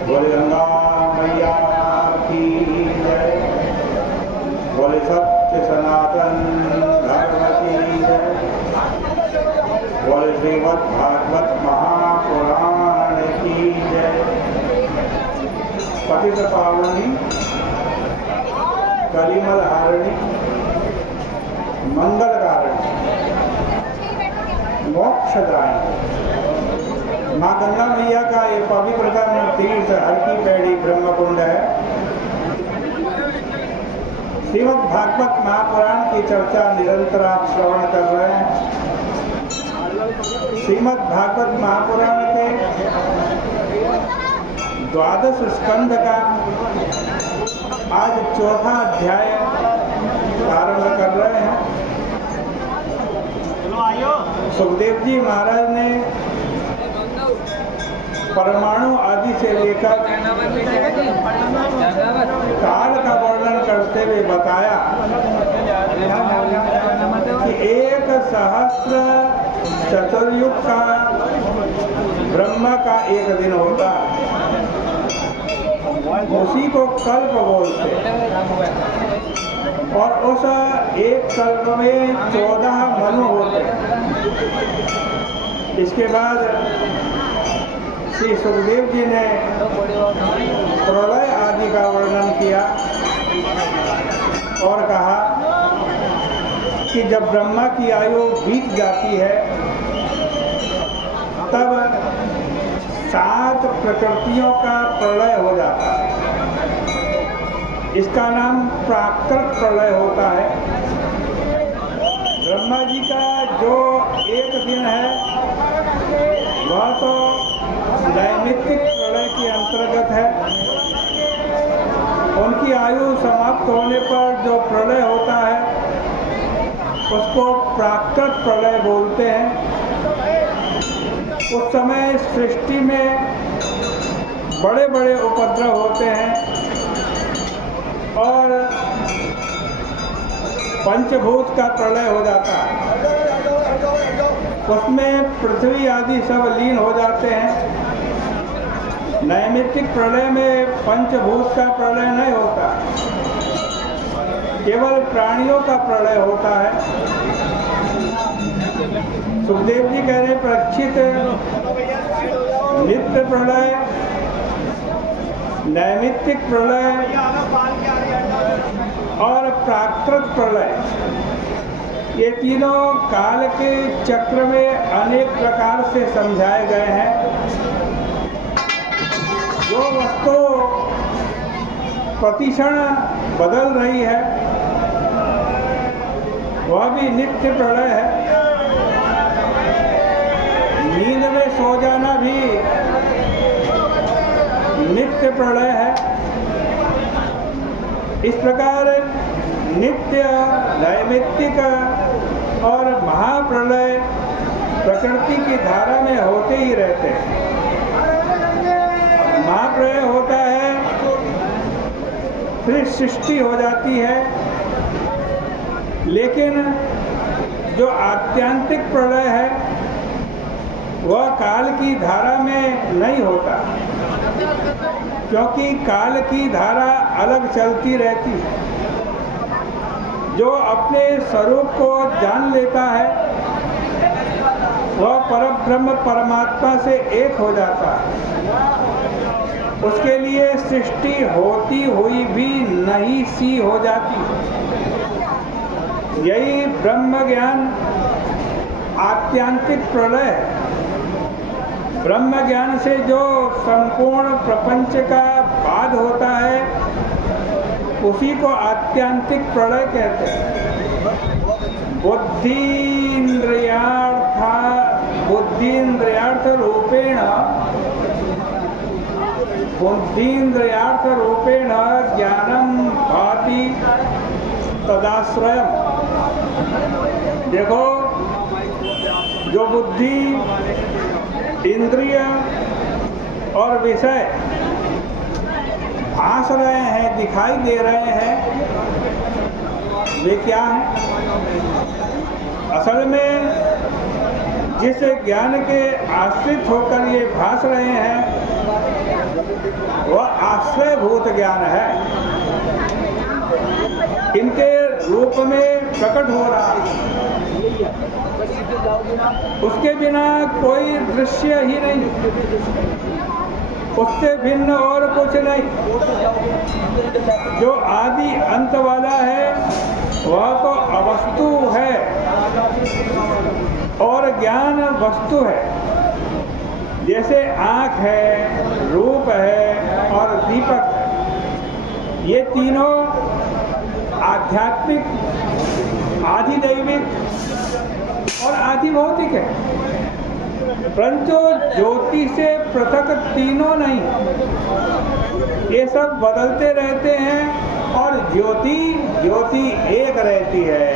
बोले गंगा मैया की जय। बोले सत्य सनातन धर्म की जय। बोले श्रीमद् भागवत महापुराण की जय। पतित पावनी कलिमल हारिणी मंगलकारिणी मोक्षदायिनी माँ गंगा मैया का ये पवित्रतम तीर्थ हर की पैड़ी ब्रह्मकुंड है। श्रीमद् भागवत महापुराण की चर्चा निरंतर आप श्रवण कर रहे हैं। श्रीमद् भागवत महापुराण के 12 स्कंद का आज 4था अध्याय प्रारंभ कर रहे हैं। सुखदेव जी महाराज ने परमाणु आदि से लेकर काल का वर्णन करते हुए बताया कि 1 सहस्र चतुर्युग का ब्रह्मा का एक दिन होता है, उसी को कल्प बोलते हैं। और उस एक कल्प में 14 मनु होते हैं। इसके बाद श्री सुखदेव जी ने प्रलय आदि का वर्णन किया और कहा कि जब ब्रह्मा की आयु बीत जाती है तब 7 प्रकृतियों का प्रलय हो जाता है। इसका नाम प्राकृत प्रलय होता है। ब्रह्मा जी का जो एक दिन है वह तो नैमित्तिक प्रलय के अंतर्गत है। उनकी आयु समाप्त होने पर जो प्रलय होता है उसको प्राकृत प्रलय बोलते हैं। उस समय सृष्टि में बड़े बड़े उपद्रव होते हैं और पंचभूत का प्रलय हो जाता है। उसमें पृथ्वी आदि सब लीन हो जाते हैं। नैमित्तिक प्रलय में पंचभूत का प्रलय नहीं होता, केवल प्राणियों का प्रलय होता है। सुखदेव जी कह रहे परीक्षित, नित्य प्रलय, नैमित्तिक प्रलय और प्राकृत प्रलय, ये तीनों काल के चक्र में अनेक प्रकार से समझाए गए हैं। जो वस्तु प्रतिक्षण बदल रही है वह भी नित्य प्रलय है। नींद में सो जाना भी नित्य प्रलय है। इस प्रकार नित्य, नैमित्तिक और महाप्रलय प्रकृति की धारा में होते ही रहते हैं। महाप्रलय होता है फिर सृष्टि हो जाती है, लेकिन जो आत्यंतिक प्रलय है वह काल की धारा में नहीं होता, क्योंकि काल की धारा अलग चलती रहती है। जो अपने स्वरूप को जान लेता है वह परब्रह्म परमात्मा से एक हो जाता है। उसके लिए सृष्टि होती हुई भी नहीं सी हो जाती। यही ब्रह्म ज्ञान आत्यंतिक प्रलय है। ब्रह्म ज्ञान से जो संपूर्ण प्रपंच का बाध होता है उसी को आत्यंतिक प्रलय कहते हैं। बुद्धीन्द्रियार्थ रूपेण ज्ञानम भाति तदाश्रयम। देखो, जो बुद्धि, इंद्रिय और विषय भास रहे हैं, दिखाई दे रहे हैं, वे क्या हैं? असल में जिस ज्ञान के आश्रित होकर ये भास रहे हैं वह आश्रयभूत ज्ञान है, इनके रूप में प्रकट हो रहा है। उसके बिना कोई दृश्य ही नहीं, उससे भिन्न और कुछ नहीं। जो आदि अंत वाला है वह तो अवस्तु है और ज्ञान वस्तु है। जैसे आँख है, रूप है और दीपक है, ये तीनों आध्यात्मिक, आधिदैविक और आधिभौतिक है, परंतु ज्योति से पृथक तीनों नहीं। ये सब बदलते रहते हैं और ज्योति ज्योति एक रहती है।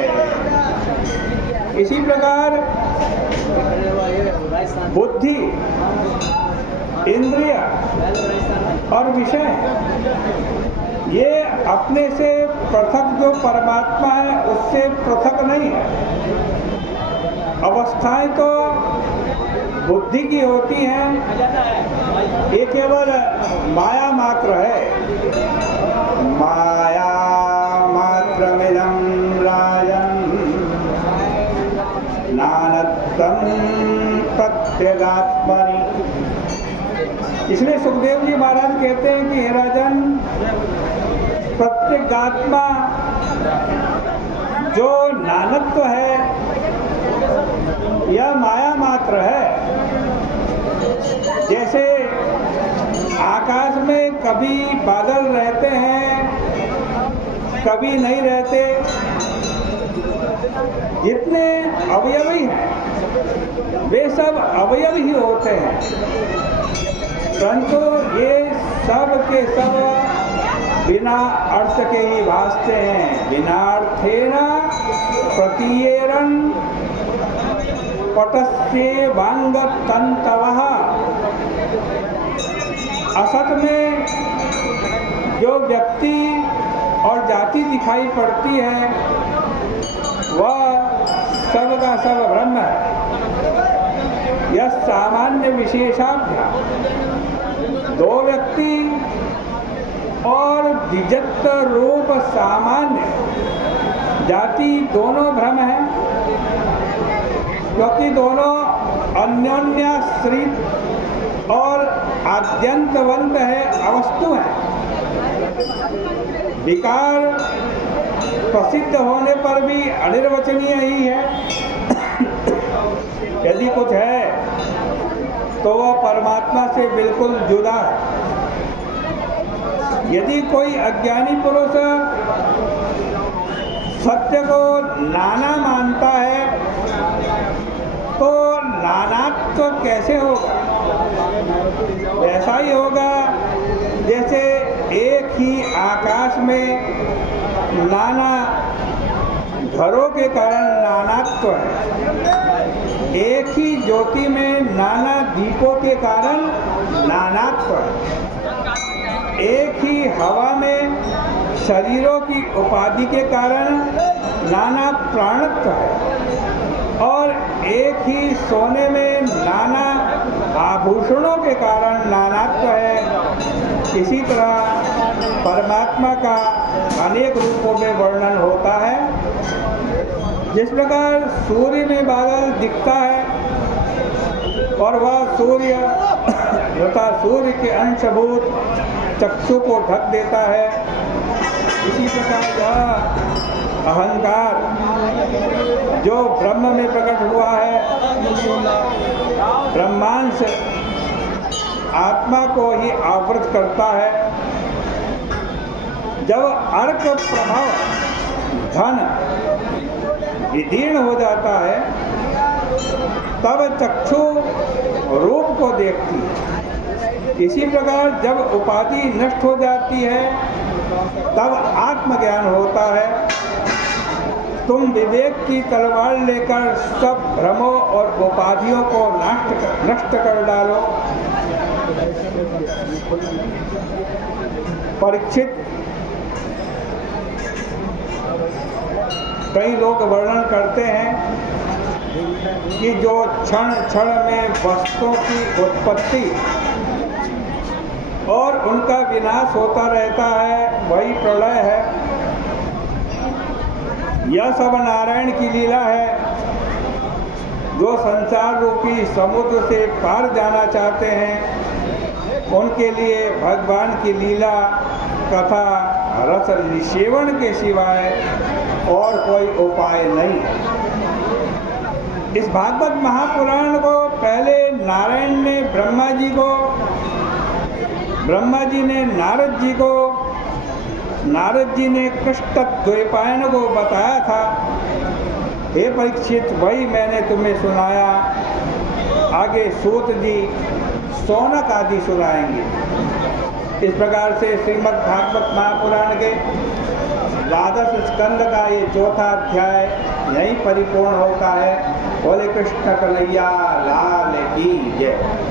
इसी प्रकार बुद्धि, इंद्रिय और विषय, ये अपने से पृथक जो परमात्मा है उससे पृथक नहीं है। अवस्थाएं तो बुद्धि की होती हैं, ये केवल माया मात्र है। माया मात्रमिदं राजन् नानत्वं प्रत्यगात्मनि। इसलिए सुखदेव जी महाराज कहते हैं कि हे राजन, प्रत्यगात्मा जो नानत्व है यह माया मात्र है। जैसे आकाश में कभी बादल रहते हैं, कभी नहीं रहते, जितने अवयवी हैं वे सब अवयव ही होते हैं, परंतु ये सब के सब बिना अर्थ के ही भासते हैं। बिनार्थेन प्रतीयेरन् पटस्ये वांग तंतवः। असत में जो व्यक्ति और जाति दिखाई पड़ती है वह सब का सब ब्रह्म है। यह सामान्य विशेषाभ्याम, दो व्यक्ति और द्विजत्व रूप सामान्य जाति दोनों भ्रम है, क्योंकि दोनों अन्योन्याश्रित और आद्यंतवंत है, अवस्तु है। विकार प्रसिद्ध होने पर भी अनिर्वचनीय ही है। यदि कुछ है तो वह परमात्मा से बिल्कुल जुदा है। यदि कोई अज्ञानी पुरुष सत्य को नाना मानता है तो नानात्व कैसे होगा? वैसा ही होगा जैसे एक ही आकाश में नाना घरों के कारण नानात्व है, एक ही ज्योति में नाना दीपों के कारण नानात्व है, एक ही हवा में शरीरों की उपाधि के कारण नाना प्राणत्व है, और एक ही सोने में नाना आभूषणों के कारण नानात्व है। इसी तरह परमात्मा का अनेक रूपों में वर्णन होता है। जिस प्रकार सूर्य में बादल दिखता है और वह सूर्य तथा सूर्य के अंशभूत चक्षु को ढक देता है, इसी प्रकार यह अहंकार जो ब्रह्म में प्रकट हुआ है, ब्रह्मांश आत्मा को ही आवृत करता है। जब अर्क प्रभाव धन विदीर्ण हो जाता है तब चक्षु रूप को देखती है। इसी प्रकार जब उपाधि नष्ट हो जाती है तब आत्मज्ञान होता है। तुम विवेक की तलवार लेकर सब भ्रमों और उपाधियों को नष्ट कर डालो। परीक्षित, कई लोग वर्णन करते हैं कि जो क्षण क्षण में वस्तुओं की उत्पत्ति और उनका विनाश होता रहता है, वही प्रलय है। यह सब नारायण की लीला है। जो संसार रूपी समुद्र से पार जाना चाहते हैं, उनके लिए भगवान की लीला कथा रस निषेवण के सिवाय और कोई उपाय नहीं है। इस भागवत महापुराण को पहले नारायण ने ब्रह्मा जी को, ब्रह्मा जी ने नारद जी को, नारद जी ने कृष्ण द्वैपायन को बताया था। हे परीक्षित, वही मैंने तुम्हें सुनाया, आगे सूत जी शौनक आदि सुनाएंगे। इस प्रकार से श्रीमद् भागवत महापुराण के द्वादश स्कंद का ये चौथा अध्याय यहीं परिपूर्ण होता है। बोले कृष्ण कन्हैया लाल की जय।